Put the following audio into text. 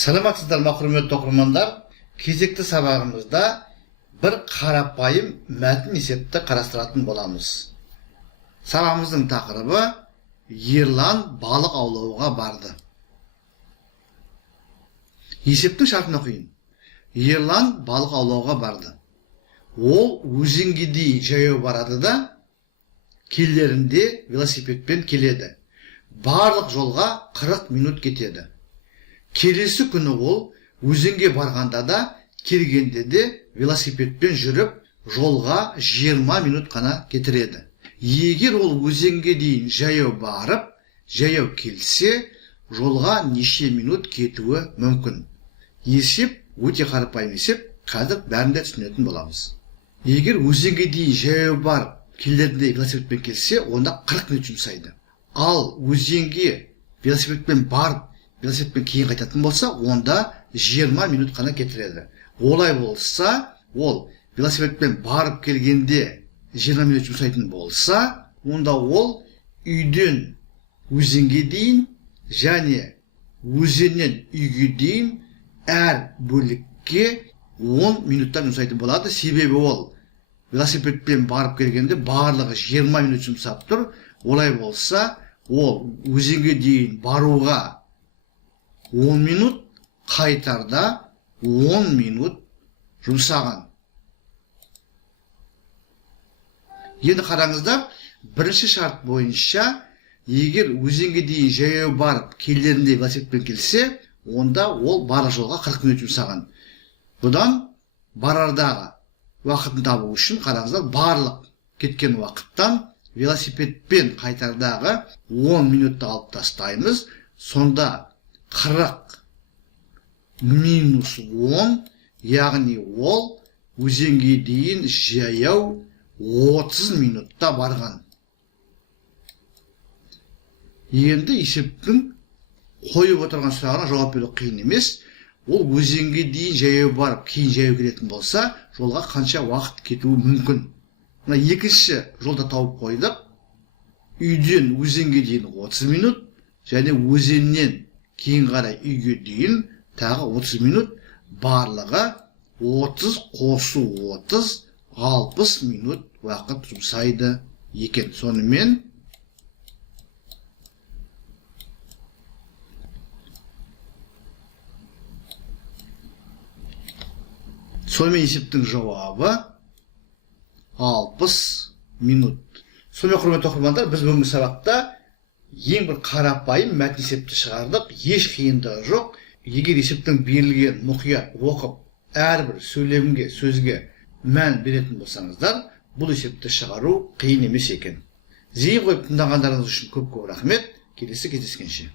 Саламатсыздар ма, құрметті оқырмандар? Кезекті сабағымызда бір қарапайым мәтін есепті қарастыратын боламыз. Сабағымыздың тақырыбы Ерлан балық аулауға барды. Есептің шартын оқиын. Ерлан балық аулауға барды. Ол өзенге дейін жаяу барады да, келерінде велосипедпен келеді. Барлық жолға 40 минут кетеді. Келесі күні ол өзенге барғанда да, келгенде де велосипедпен жүріп, жолға 20 минут қана кетіреді. Егер ол өзенге дейін жаяу барып, жаяу келсе, жолға неше минут кетуі мүмкін. Есеп өте қарапайым есеп, қазір бәрінде түсінетін боламыз. Егер өзенге дейін жаяу барып, келерінде велосипедпен келсе, онда 40 минут жұмсайды. Ал өзенге велосипедпен барып, велосипедпен кейін қайтатын болса, онда 20 минут қана кетіреді. Олай болса, ол велосипедпен барып келгенде 20 минут жұмсайтын болса, онда ол үйден өзенге дейін және өзеннен үйге дейін әр бөлікке 10 минуттан жұмсайтын болады. Себебі ол велосипедпен барып келгенде барлығы 20 минут жұмсап тұр. Олай болса, ол өзенге дейін баруға 10 минут, қайтарда 10 минут жұмсаған. Енді қараңыздар, бірінші шарт бойынша, егер өзенге дейін жаяу барып, келерінде велосипедпен келсе, онда ол барлық жолға 40 минут жұмсаған. Бұдан барардағы уақытын табу үшін қараңыздар, барлық кеткен уақыттан велосипедпен қайтардағы 10 минутты алып тастаймыз. Сонда 40 минус 10, яғни ол өзенге дейін жаяу 30 минутта барған. Енді есептің қойып отырған сұрағына жауап беру қиын емес. Ол өзенге дейін жаяу барып, кейін жаяу келетін болса, жолға қанша уақыт кетуі мүмкін. Мына екінші жолда тауып қойдық. Үйден өзенге дейін 30 минут, және өзеннен кейін қарай үйге дейін тағы 30 минут, барлығы 30 қосу 30, 60 минут уақыт жұмсайды екен. Сонымен есептің жауабы 60 минут. Сонымен құрметті оқырмандар, біз бүгінгі сабақта ең бір қарапайым мәтін есепті шығардық. Еш қиындығы жоқ. Егер есептің берілген мұқият оқып, әрбір сөйлемге, сөзге мән беретін болсаңыздар, бұл есепті шығару қиын емес екен. Зейін қойып тыңдағандарыңыз үшін көп рахмет. Келесі кездескенше.